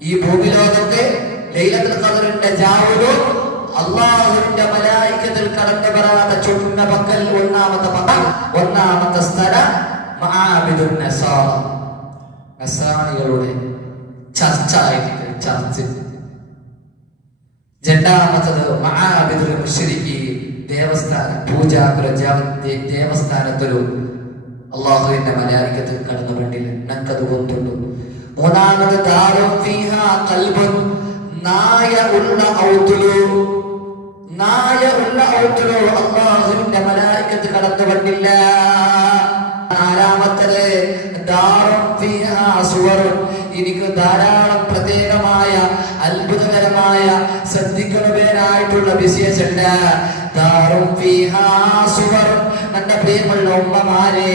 ഈ ഭൂമി ലോകത്തെ ലൈലത്തുൽ ഖദ്റിന്റെ ജാവുലും അല്ലാഹുവിന്റെ മലായികത്തുകൾ കടന്നു വരാത്ത ചുറ്റുന്ന പക്കൽ ഒന്നാമത്തെ സ്ഥലം മആബിദുൻ നസാറ. നസാറികളുടെ ചർച്ച ആയിട്ട് ചർച്ച. രണ്ടാമത്തത് മആബിദുൽ മുശ്രിക്കീൻ, ദേവസ്ഥാന പൂജാകുല ദേവസ്ഥാനത്തിലും അല്ലാഹുവിന്റെ മലായികത്തുകൾ കടന്നു വന്നില്ല, നക്കത് കൊണ്ടുള്ളൂ. മൂന്നാമത് ദാറും ഫീഹാ ഖൽബുൻ, നായ ഉള്ള ഔതുലു, നായ ഉള്ള ഔതുലു അല്ലാഹുവിന്റെ മലായികത്ത് കടന്നു വന്നില്ല. നാലാമത്തത് ദാറും ഫീഹാ സുവറുൻ, എനിക്ക് ധാരാളം പ്രത്യേകമായ അത്ഭുതകരമായ ശ്രദ്ധിക്കണവേനായിട്ടുള്ള വിശേഷമുണ്ട്. ദാറും ഫീഹാ സുവറുൻ, എന്റെ പ്രിയമുള്ള ഉമ്മമാരെ,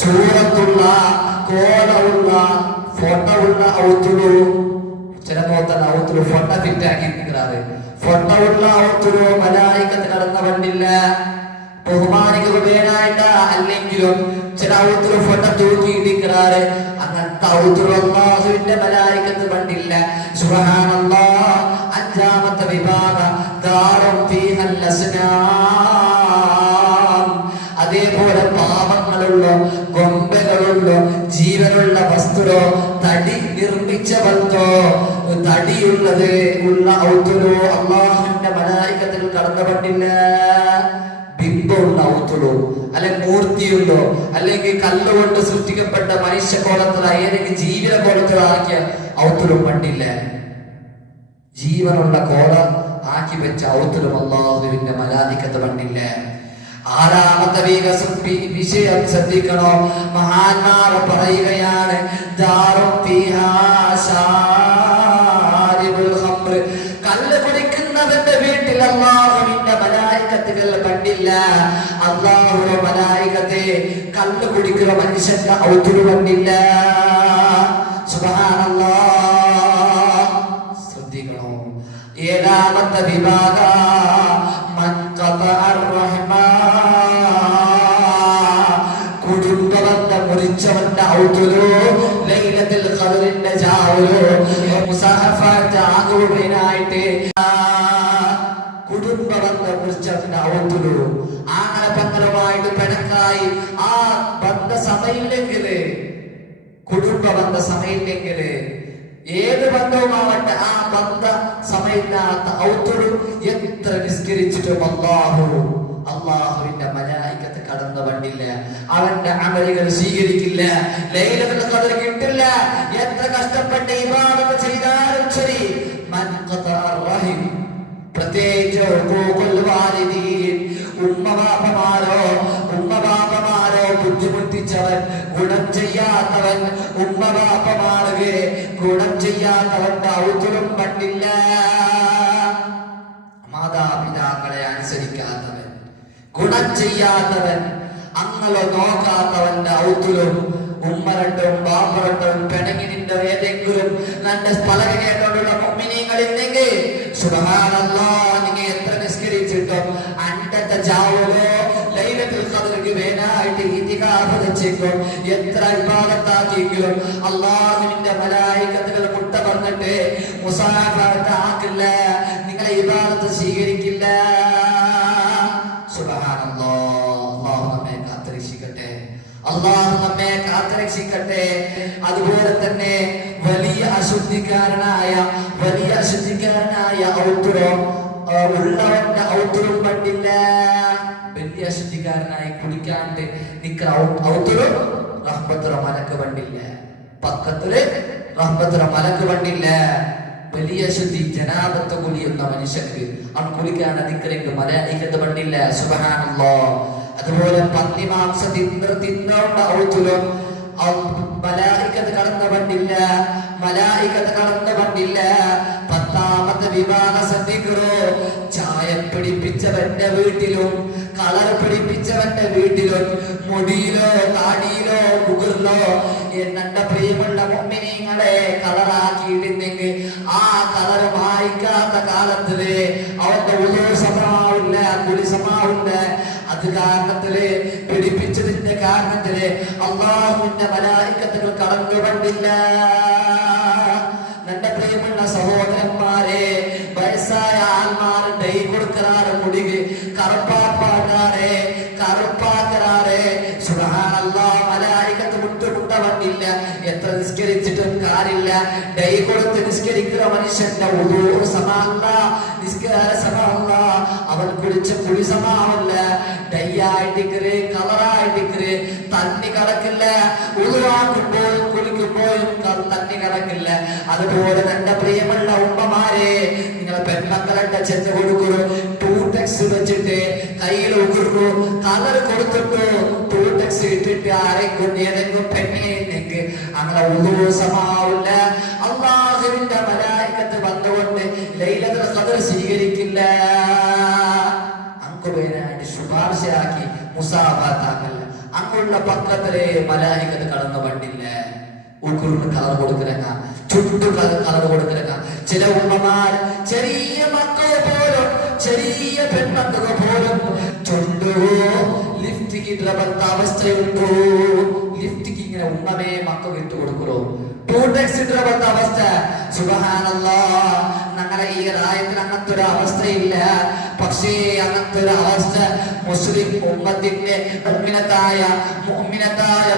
സൂറത്തുള്ള കോലമുള്ള ഫോട്ടോ ഉള്ള ഔത്തുലു. ചില നോക്കുന്ന ഔത്തുലു ഫോട്ടോ ഫിറ്റ് ആക്കിയിരിക്കാറ്. ഫോട്ടോ ഉള്ള ഔത്തുലു മലായികത്ത് കടന്നു വന്നില്ല. ബഹുമാനിക്കുകയായിട്ട് അല്ലെങ്കിലും ചില ഔത്തുലു ഫോട്ടോ തൂക്കിയിട്ടിരിക്കാറ്. അങ്ങനത്തെ ഔത്തുലു അല്ലാഹുവിന്റെ മലായികത്ത് വന്നില്ല. സുബ്ഹാനല്ലാഹ്. അഞ്ചാമത്തെ വിഭാഗം ദാറും ഫീഹൽ അസ്നാം, അതേപോലെ പാപങ്ങളുള്ള കൊമ്പകളുള്ള ജീവനുള്ള വസ്തുരോ തടി നിർമ്മിച്ച വസ്തോ തടിയുള്ളത് ഉള്ള ഔത്തുലോ അല്ലാഹുവിന്റെ മലായികത്തുകൾ കടന്നു വന്നില്ല. ബിംബമുള്ള ഔത്തുലോ അല്ലെങ്കിൽ മൂർത്തിയുള്ളോ അല്ലെങ്കിൽ കല്ലുകൊണ്ട് സൃഷ്ടിക്കപ്പെട്ട മനുഷ്യകോലത്തിൽ ഏതെങ്കിലും ജീവിത കോലത്തിലാക്കിയ ഔത്തുലും വന്നില്ല. ജീവനുള്ള കോലം ആക്കി വെച്ച ഔത്തുലും അല്ലാഹുവിന്റെ മലായികത്ത് വന്നില്ല. ആറാമത്തെ വിഷയം ശ്രദ്ധിക്കണോ? മഹാന്മാർ പറയുകയാണ് ദാറും ഫീഹാ ശാരിബുൽ ഖംർ, കല്ല് കുടിക്കുന്നവന്റെ വീട്ടിൽ അല്ലാഹുവിന്റെ മലായികത്തുകൾ കണ്ടില്ല. അല്ലാഹുവിന്റെ മലായികത്തെ കല്ല് കുടിക്കുന്ന മനുഷ്യന്റെ ഔത്തുല് കണ്ടില്ല. സുബ്ഹാനല്ലാഹ്. ശ്രദ്ധിക്കണോ? ഏഴാമത്തെ വിഭാഗ കുടുംബബന്ധം മുറിച്ചവന്റെ ഔത്തുലു ലൈലത്തുൽ ഖദ്റിന്റെ ജാവുലു മുസാഹഫത്ത് ആകുവാനായിട്ട് കുടുംബബന്ധം മുറിച്ചവന്റെ ഔത്തുലു അങ്ങനെ പങ്കരമായിട്ട് പെണക്കായി ആ ബന്ധ സമയില്ലെങ്കില് കുടുംബബന്ധ സമയില്ലെങ്കില് ഏത് ബന്ധവുമാവട്ടെ, ആ ബന്ധ സമയത്താത്ത ഔത്തുറും എത്ര നിസ്കരിച്ചിട്ടും അള്ളാഹുവിന്റെ മലായികത്ത് കടന്നു വണ്ടില്ല, അവന്റെ അമലുകൾ സ്വീകരിക്കില്ല, ലൈലത്തുൽ ഖദ്ർ കിട്ടില്ല. എത്ര കഷ്ടപ്പെട്ട് ഇബാദത്ത് ചെയ്താലും ശരി, മൻ ഖതഅ റഹിം, പ്രത്യേകിച്ച് ഉമ്മബാപ്പമാരോ ബുദ്ധിമുട്ടിച്ചവൻ, ഗുണം ചെയ്യാത്തവൻ, ഉമ്മബാപ്പമാർക്ക് ഗുണം ചെയ്യാത്തവന്റെ ഔത്തുറും പണ്ടില്ല. മാതാപിതാക്കളെ അനുസരിക്കാത്തവൻ, ഗുണം ചെയ്യാത്തവൻ, അങ്ങളെ നോക്കാത്തവന്റെ ഔത്തുലും, ഉമ്മ രണ്ടും ബാപ്പ രണ്ടും പിണങ്ങിനിന്റെ ഏതെങ്കിലും രണ്ട് പലക കേട്ടോണ്ടുള്ള മുഅ്മിനീങ്ങളില്ലെങ്കിൽ സുബ്ഹാനല്ലാഹ്, നിങ്ങൾ എത്ര നിസ്കരിച്ചിട്ടും അണ്ടത്തെ ജാവുലോ ലൈലത്തുൽ ഖദ്ർക്ക് വേനായിട്ട് ഇത്തികാഫ് വെച്ചേക്കും, എത്ര ഇബാദത്താക്കിയെങ്കിലും അല്ലാഹുവിന്റെ മലായികത്തുകൾ മുട്ട പറഞ്ഞിട്ട് മുസാഫഹത്ത് ആക്കില്ല, നിങ്ങളെ ഇബാദത്ത് സ്വീകരിക്കില്ല. സുബ്ഹാനല്ലാഹ്, അല്ലാഹു നമ്മെ കാത്തുരക്ഷിക്കട്ടെ, അല്ലാഹു നമ്മെ കാത്തുരക്ഷിക്കട്ടെ. അതുപോലെ തന്നെ വലിയ അശുദ്ധിക്കാരനായ ഔത്തുറോ ഉള്ളവന്റെ ഔത്തുറും പണ്ടില്ല. വലിയ അശുദ്ധിക്കാരനായി കുടിക്കാണ്ട് നിക്ക ഔത്തുറും റഹ്മത്തുറ മലക്ക് പണ്ടില്ല, പക്കത്തില് റഹ്മത്തുറ മലക്ക് പണ്ടില്ല. വലിയ ശുദ്ധി ജനാബത്ത് കുലിയുന്ന മനുഷ്യർക്ക് അവൻ കുളിക്കാണ്ട് നിക്കലെങ്കിൽ മലായികത്ത് പണ്ടില്ല. സുബ്ഹാനല്ലാഹ്. അതുപോലെ പന്നി മാംസം തിന്നോണ്ട ഔത്തുലും മലായികത്ത് കടന്നു പണ്ടില്ല, മലായികത്ത് കടന്നു പണ്ടില്ല. പത്താമത്തെ വിവാഹ ശ്രദ്ധിക്കണോ, ചായ പിടിപ്പിച്ചവന്റെ വീട്ടിലും കളർ പിടിപ്പിച്ചവന്റെ വീട്ടിലും മുടിയിലോ താടിയിലോ മുകളിലോ എന്നെ പ്രിയമുള്ള മുഅ്മിനീങ്ങളെ കളറാക്കിയിട്ടില്ലെങ്കിൽ ആ കളർ മായ്ക്കാത്ത കാലത്തില് അവന്റെ ഉദു സമാവില്ല, കുളി സമാവില്ല. അത് കാരണത്തില് പിടിപ്പിച്ചതിന്റെ കാരണത്തില് അല്ലാഹുവിന്റെ മലായികത്തുകൾ കടന്നു കണ്ടില്ല. എന്റെ പ്രിയമുള്ള സഹോദരന്മാരെ, വയസ്സായ ആൾമാര് ഡൈ കൊടുക്കാറ്, മുടിക്ക് കറുപ്പാക്കാറ്. സുബ്ഹാനല്ലാഹ്, മലായികത്ത് മുട്ടുമുട്ട വന്നില്ല. എത്ര നിസ്കരിച്ചിട്ടും കാര്യമില്ല. ഡൈ കൊടുത്ത് നിസ്കരിക്കുന്ന മനുഷ്യന്റെ ഉദൂ സമാല്ല, നിസ്കാര സമാല്ല, അവൻ കുളിച്ച കുളി സമാവല്ല. ഡൈ ആയിട്ടിക്കര്, കളറായിട്ടിക്കര് തന്നി കടക്കില്ല. ഉദുവാക്കുമ്പോഴും കുളിക്കുമ്പോഴും തന്നി കടക്കില്ല. അതുപോലെ എന്റെ പ്രിയമുള്ള ഉമ്മമാരെ, നിങ്ങളെ പെൺമക്കളുടെ ചെന്ന് കൊടുക്കൂ, ടൂടെക്സ് വെച്ചിട്ട് കയ്യിൽ ഉകുറു കളർ കൊടുത്തിട്ടു ടൂടെക്സ് ഇട്ടിട്ട് ആരെങ്കിലും ഏതെങ്കിലും പെണ്ണിനെങ്കിൽ അങ്ങനെ ഉദു സമാവില്ല. അല്ലാഹുവിന്റെ മലായികത്ത് വന്നുകൊണ്ട് ലൈലത്തുൽ ഖദ്ർ സ്വീകരിക്കില്ല. അങ്കുവേനായിട്ട് ശുപാർശയാക്കി മുസാഫാത്താക്കല്ല. അങ്ങുള്ള പക്കത്തിലെ മലായികത്ത് കടന്നു പണ്ടില്ല. ഉക്കുറിന് കളർ കൊടുക്കില്ല, ചുട്ടു കളർ കൊടുക്കില്ല. ചില ഉമ്മമാർ ചെറിയ മക്കൾ പോലും, ചെറിയ പെൺമക്കൾ പോലും ചുണ്ടു ലിഫ്റ്റിക്ക് ഇടപെട്ട അവസ്ഥയുണ്ടോ? ലിഫ്റ്റിക്ക് ഇങ്ങനെ ഉമ്മമേ മക്കൾ ഇട്ട് കൊടുക്കുള്ളൂ, ടൂടെക്സ് ഇടപെട്ട അവസ്ഥ. സുബ്ഹാനല്ലാഹ്, ഞങ്ങളുടെ ഈ രാജ്യത്തിന് അങ്ങനത്തെ ഒരു അവസ്ഥയില്ല. പക്ഷേ അങ്ങനത്തെ ഒരു അവസ്ഥ മുസ്ലിം ഉമ്മത്തിന്റെ മുഅ്മിനത്തായ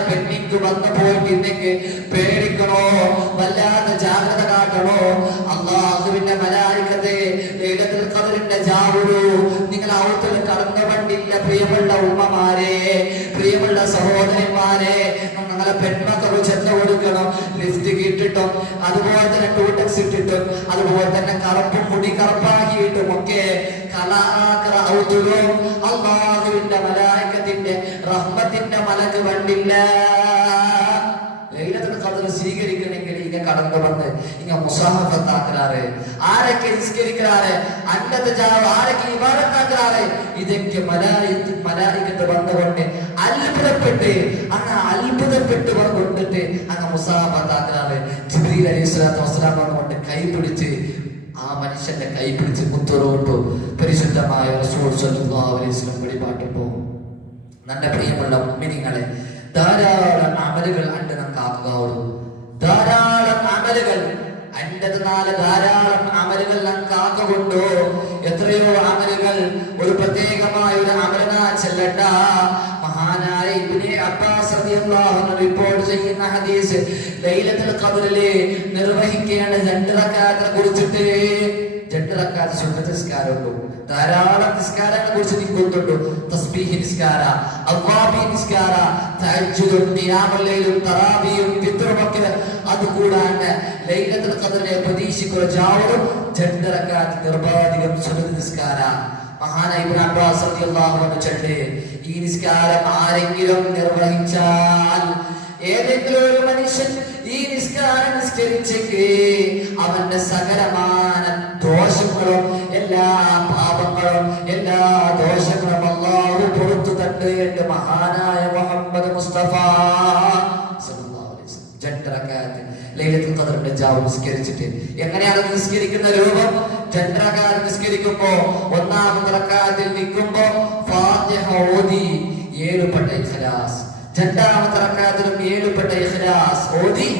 പെണ്ണിക്ക് വന്നു പോയിട്ടുണ്ടെങ്കിൽ പേടിക്കണോ, വല്ലാതെ ജാഗ്രത കാട്ടണോ. അല്ലാഹുവിന്റെ മലായികത്തെ ലൈലത്തുൽ ഖദ്റിന്റെ ജാവുലു നിങ്ങൾ ഔത്തിൽ കടന്നു കണ്ടില്ല. പ്രിയമുള്ള ഉമ്മമാരെ, പ്രിയമുള്ള സഹോദരന്മാരെ, ഞങ്ങളെ പെൺമക്കൾ ചെന്ന് കൊടുക്കണം. ലിഫ്റ്റ് ഇട്ടിട്ടും അതുപോലെ തന്നെ ടൂടെക്സ് ഇട്ടിട്ടും അതുപോലെ തന്നെ കറുപ്പും മുടി കറുപ്പാക്കിയിട്ടും ഒക്കെ അല്ലാഹുവിന്റെ മലായികത്തിന്റെ റഹ്മത്തിന്റെ മലക്ക് കണ്ടില്ല. ലൈലത്തുൽ ഖദ്ർ സ്വീകരിക്കണമെങ്കിൽ ഇങ്ങനെ കടന്നു വന്ന് ഇങ്ങനെ മുസാഫത്താക്കാറ്, ആരൊക്കെ നിസ്കരിക്കാറ്, അന്നത്തെ ജാവ് ആരൊക്കെ ഇബാദത്താക്കാറ്, ഇതൊക്കെ മലായികത്ത് വന്നുകൊണ്ട് അത്ഭുതപ്പെട്ട് കൊണ്ടിട്ട് അങ്ങ് മുസാഫത്താക്കാറ്. ജിബ്രീൽ അലൈഹിസ്സലാത്തു വസ്സലാം കൊണ്ട് കൈപിടിച്ച് ആ മനുഷ്യന്റെ കൈപിടിച്ച് മുത്തുറോട്ടു പരിശുദ്ധമായ റസൂൽ സ്വല്ലല്ലാഹു അലൈഹി വസല്ലം വെളിപാട്ടുണ്ടോ? നല്ല പ്രിയമുള്ള മുഅ്മിനീങ്ങളെ, ധാരാളം അമലുകൾ അണ്ട് നമുക്കാക്കുകയുള്ളൂ. ധാരാളം അമലുകൾ ധാരാളം അമലുകൾ നമുക്കാക്കുകൊണ്ടോ. എത്രയോ അമലുകൾ, ഒരു പ്രത്യേകമായ ഒരു അമലനാ ചെല്ലണ്ട. മഹാനായ ഇബ്നു അബ്ബാസ് റളിയല്ലാഹു അൻഹു റിപ്പോർട്ട് ചെയ്യുന്ന ഹദീസ്, ലൈലത്തുൽ ഖദ്റിലെ നിർവഹിക്കേണ്ട റക്അത്ത് സുന്നത്ത് നിസ്കാരമുണ്ട്. ധാരാളം നിസ്കാരങ്ങളെ കുറിച്ച് നിൽക്കുന്നുണ്ട്. തസ്ബീഹ് നിസ്കാര, അവ്വാബി നിസ്കാര, തഹജ്ജുദും ഖിയാമുൽ ലൈലും തറാബിയും വിത്റുമൊക്കെ. അതുകൂടാണ്ട് ലൈലത്തുൽ ഖദ്റിനെ പ്രതീക്ഷിക്കുന്ന ജാവറും 2 റക്അത്ത് നിർബാധികം സുന്നത്ത് നിസ്കാര. മഹാനായ ഇബ്നു അബ്ബാസ് റളിയല്ലാഹു അൻഹു ചൊല്ലി, ഈ നിസ്കാരം ആരെങ്കിലും നിർവഹിച്ചാൽ, ഏതെങ്കിലും ഒരു മനുഷ്യൻ ഈ നിസ്കാരം നിസ്കരിച്ചെങ്കിൽ അവന്റെ സകലമാന ദോഷങ്ങളും എല്ലാ പാപങ്ങളും എല്ലാ ദോഷങ്ങളും അല്ലാഹു പുറത്തു തട്ട് എന്ന് മഹാനായ മുഹമ്മദ് മുസ്തഫ സല്ലല്ലാഹു അലൈഹി വസല്ലം. 2 റക്അത്ത് ലൈലത്തുൽ ഖദ്റിന്റെ ജാവ് നിസ്കരിച്ചിട്ട് എങ്ങനെയാണ് നിസ്കരിക്കുന്ന രൂപം? 2 റക്അത്ത് നിസ്കരിക്കുമ്പോ ഒന്നാമത്തെ റക്അത്തിൽ നിൽക്കുമ്പോ ഫാത്തിഹ ഓതി 7 പട്ട ഇഖ്ലാസ്, രണ്ടാമത്തെ റക്അത്തിലും 7 പട്ട ഇഖ്ലാസ് ഓതി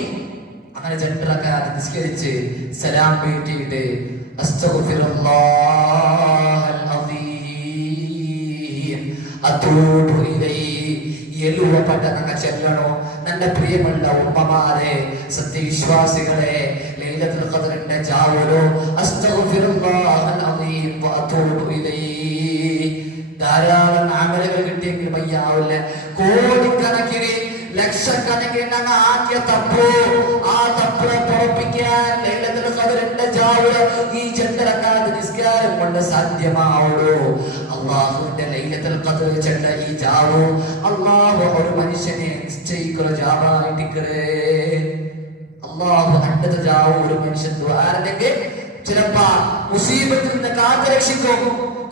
അങ്ങനെ 2 റക്അത്ത് നിസ്കരിച്ച് സലാം വീട്ടിയിട്ട് അസ്തഗ്ഫിറുല്ലാഹൽ അസീം അതൂബു ഇലൈഹി 7 പട്ട നിങ്ങൾ ചൊല്ലണോ. ನನ್ನ പ്രിയമുള്ള ഉമ്മമാരെ, സത്യവിശ്വാസികളെ, ലൈലത്തുൽ ഖദ്റിന്റെ ജാവലോ അസ്തഗ്ഫിറുല്ലാഹൽ അസീം വഅതൂബു ഇലൈഹി. ധാരാളം അമലുകൾ കിട്ടിയെങ്കിൽ വയ്യാവില്ല. കോടിക്കണക്കിന് ലക്ഷക്കണക്കിന് ഞങ്ങൾ ആക്കിയ തപ്പു, ആ തപ്പിനെ പുറപ്പിക്കാൻ ലൈലത്തുൽ ഖദ്റിന്റെ ജാവല് ഈ 2 റക്അത്ത് നിസ്കാരം കൊണ്ട് സാധ്യമാവുള്ളൂ. അല്ലാഹുവിന്റെ ലൈലത്തുൽ ഖദ്ർ ചെണ്ട ഈ ജാവു അല്ലാഹു ഒരു മനുഷ്യനെ നിശ്ചയിക്കുന്ന ജാവായിട്ടിക്കറേ. അല്ലാഹു അണ്ടത്തെ ജാവു ഒരു മനുഷ്യൻ ദ്വാരനെങ്കിൽ ചിലപ്പോ മുസീബത്തിൽ നിന്ന് കാത്തുരക്ഷിക്കും.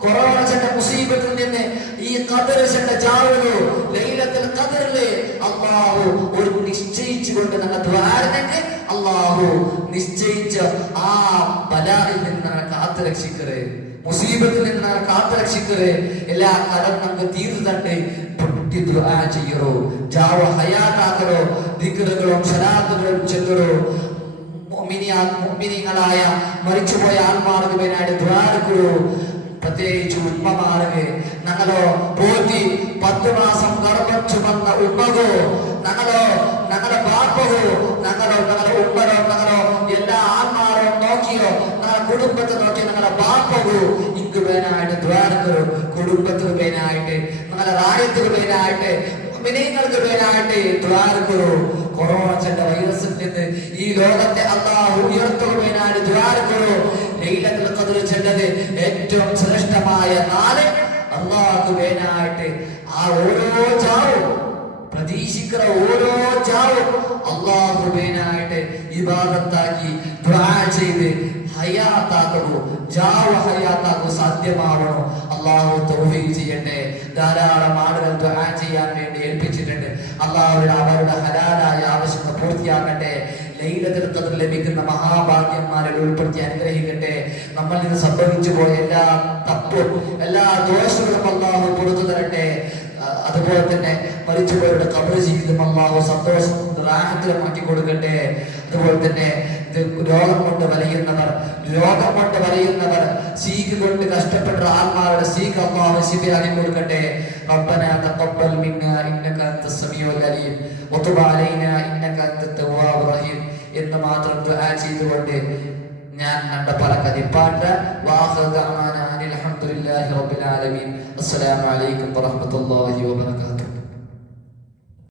കൊറോണ ചെണ്ട മുസീബത്തിൽ നിന്ന് ഈ ഖദ്ർ ചെണ്ട ജാവു ലൈലത്തുൽ ഖദ്റിലെ അല്ലാഹു ഒരു നിശ്ചയിച്ചുകൊണ്ട് നമ്മൾ ദ്വാരനെങ്കിൽ അല്ലാഹു നിശ്ചയിച്ച ആ ബലായിൽ നിന്ന് നമ്മൾ കാത്തുരക്ഷിക്കറേ, മുസീബത്തിൽ നിന്ന് കാത്തുരക്ഷിക്കറേ. എല്ലാ കടം നമുക്ക് തീർന്നു തട്ട് പൊട്ടി ദുആ ചെയ്യറോ, ജാവ ഹയാത്താക്കറോ, ദിക്റുകളും സലാത്തുകളും ചൊല്ലറോ. മുഅ്മിനീങ്ങളായ മരിച്ചുപോയ ആത്മാർക്ക് വേണ്ടി ദുആ എടുക്കൂ. പ്രത്യേകിച്ച് ഉമ്മമാർക്ക് ഞങ്ങളോ പോറ്റി 10 മാസം ഗർഭം ചുമന്ന ഉമ്മകോ, ഞങ്ങളോ ഞങ്ങളുടെ ബാപ്പകോ, ഞങ്ങളുടെ ഉമ്മരോ, ഞങ്ങളോ എല്ലാ ആത്മാരോ നോക്കിയോ, ഞങ്ങളുടെ കുടുംബത്തെ നോക്കി ഞങ്ങളുടെ ബാപ്പകോ ഇക്ക് വേനായിട്ട് ദ്വാരക്കോ, കുടുംബത്തിന് വേനായിട്ട് ഞങ്ങളുടെ രാജ്യത്തിന് വേനായിട്ട് മിനിങ്ങൾക്ക് വേനായിട്ട് ദ്വാരക്കോ. കൊറോണ ചെണ്ട വൈറസിൽ നിന്ന് ഈ ലോകത്തെ അല്ലാഹു ഉയർത്തുവാനായിട്ട് ദ്വാരക്കോ. ലൈലത്തുൽ ഖദ്ർ ചെണ്ടത് ഏറ്റവും ശ്രേഷ്ഠമായ നാല് അല്ലാഹു വേനായിട്ട് ആ ഓരോ ജാവും പ്രതീക്ഷിക്കുന്ന ഓരോ ജാവും അല്ലാഹു വേനായിട്ട് ഇബാദത്താക്കി ദുആ ചെയ്ത് ഹയാത്താക്കൂ, ജാവ ഹയാത്താക്കൂ സാധ്യമാവണോ. അല്ലാഹു തൗഫീഖ് ചെയ്യട്ടെ. ധാരാളം ആളുകൾ ദുആ ചെയ്യാൻ വേണ്ടി ഏൽപ്പിച്ചിട്ടുണ്ട്. അല്ലാഹുവിന്റെ അവരുടെ ഹലാലായ ആവശ്യങ്ങൾ പൂർത്തിയാക്കട്ടെ. ലൈലത്തുൽ ഖദ്ർ ലഭിക്കുന്ന മഹാഭാഗ്യന്മാരെ ഉൾപ്പെടുത്തി അനുഗ്രഹിക്കട്ടെ. നമ്മൾ നിന്ന് സംഭവിച്ചു പോയ എല്ലാ തപ്പും എല്ലാ ദോഷങ്ങളും അല്ലാഹു പുറത്തു തരട്ടെ. അതുപോലെ തന്നെ മരിച്ചുപോയവരുടെ ഖബർ ജീവിതം അല്ലാഹു സന്തോഷം റാഹത്തിലുമാക്കി കൊടുക്കട്ടെ. അതുപോലെ തന്നെ രോഗം കൊണ്ട് വലയുന്നവർ സീക്ക് കൊണ്ട് കഷ്ടപ്പെട്ട ആത്മാരുടെ സീക്ക് അല്ലാഹു ശിഫയാക്കി കൊടുക്കട്ടെ. റബ്ബനാ തഖബ്ബൽ മിന്നാ ഇന്നക അൻതസ് സമീഉൽ അലീം വതുബ് അലൈനാ ഇന്നക അൻതത് തവ്വാബുർ റഹീം എന്ന് മാത്രം ദുആ ചെയ്തുകൊണ്ട് ഞാൻ നമ്മുടെ പലകതിപ്പാട്ട് വാഖിറു ദഅവാനാ അൽഹംദുലില്ലാഹി റബ്ബിൽ ആലമീൻ. അസ്സലാമു അലൈക്കും വറഹ്മത്തുള്ളാഹി വബറകാതുഹു.